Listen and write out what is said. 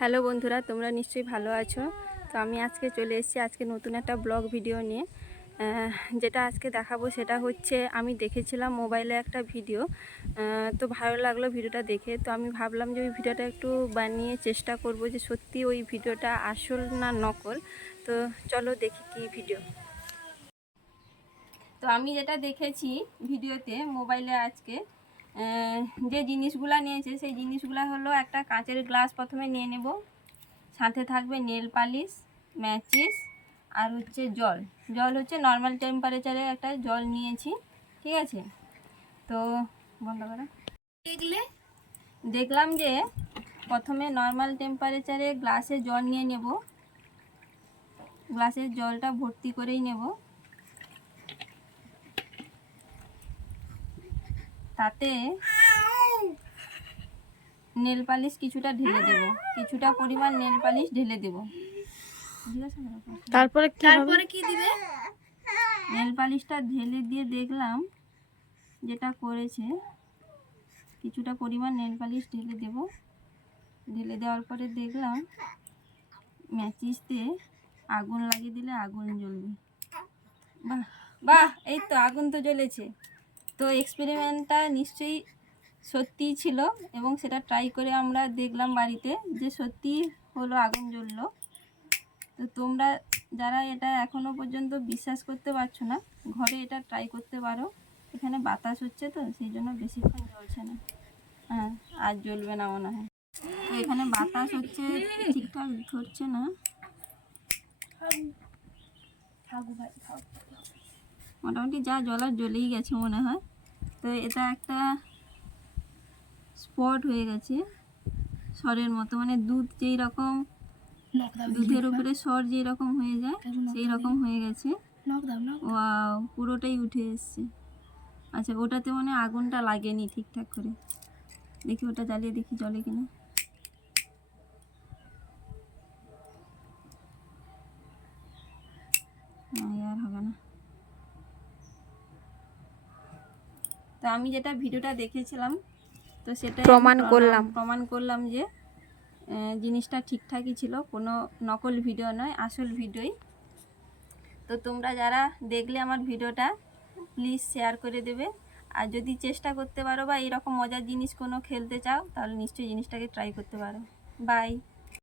Hello বন্ধুরা, তোমরা নিশ্চয়ই ভালো আছো। তো আমি আজকে চলে এসেছি আজকে নতুন একটা ব্লগ ভিডিও নিয়ে। যেটা আজকে দেখাবো সেটা হচ্ছে আমি দেখেছিলাম মোবাইলে একটা ভিডিও, তো ভালো লাগলো ভিডিওটা দেখে। তো আমি ভাবলাম যে ওই ভিডিওটা একটু বানিয়ে চেষ্টা করব যে সত্যি ওই ভিডিওটা আসল না নকল। তো চলো দেখি কি ভিডিও। তো আমি যেটা দেখেছি ভিডিওতে মোবাইলে আজকে যে জিনিসগুলা নিয়েছে সেই জিনিসগুলা হলো একটা কাঁচের গ্লাস প্রথমে নিয়ে নেব, সাথে থাকবে নেল পালিশ, ম্যাচিস আর হচ্ছে জল। জল হচ্ছে নর্মাল টেম্পারেচারে একটা জল নিয়েছি, ঠিক আছে। তো বন্ধ করো। দেখলাম যে প্রথমে নর্মাল টেম্পারেচারে গ্লাসে জল নিয়ে নেব, গ্লাসের জলটা ভর্তি করেই নেব, তাতে নেল পালিশ কিছুটা ঢেলে দেব, কিছুটা পরিমাণ নেল পালিশ ঢেলে দেব। তারপরে কি দিবে? নেল পালিশটা ঢেলে দিয়ে দেখলাম যেটা করেছে, কিছুটা পরিমাণ নেল পালিশ ঢেলে দেব। ঢেলে দেওয়ার পরে দেখলাম ম্যাচিস দিয়ে আগুন লাগিয়ে দিলে আগুন জ্বলবে। বাহ বাহ, এই তো আগুন তো জ্বলেছে। তো এক্সপেরিমেন্টটা নিশ্চয়ই সত্যিই ছিল এবং সেটা ট্রাই করে আমরা দেখলাম বাড়িতে যে সত্যি হলো, আগুন জ্বললো। তো তোমরা যারা এটা এখনও পর্যন্ত বিশ্বাস করতে পারছো না, ঘরে এটা ট্রাই করতে পারো। এখানে বাতাস হচ্ছে তো সেই জন্য বেশিক্ষণ জ্বলছে না। হ্যাঁ, আর জ্বলবে না মনে হয়। তো এখানে বাতাস হচ্ছে, ঠিকঠাক ধরছে না। মোটামুটি যা জ্বলার জ্বলেই গেছে মনে হয়। তো এটা একটা স্পট হয়ে গেছে সরের মতো, মানে দুধ যেই রকম, দুধের উপরে সর যেই রকম হয়ে যায় সেই রকম হয়ে গেছে। ওয়াও, পুরোটাই উঠে এসছে। আচ্ছা, ওটাতে মানে আগুনটা লাগেনি ঠিকঠাক করে। দেখি ওটা জ্বালিয়ে দেখি জ্বলে কিনা। আর হবে না। তো আমি যেটা ভিডিওটা দেখেছিলাম তো সেটা প্রমাণ করলাম যে জিনিসটা ঠিকঠাকই ছিল, কোনো নকল ভিডিও নয়, আসল ভিডিওই। তো তোমরা যারা দেখলে আমার ভিডিওটা প্লিজ শেয়ার করে দেবে। আর যদি চেষ্টা করতে পারো বা এরকম মজার জিনিস কোনো খেলতে চাও তাহলে নিশ্চয়ই জিনিসটাকে ট্রাই করতে পারো। বাই।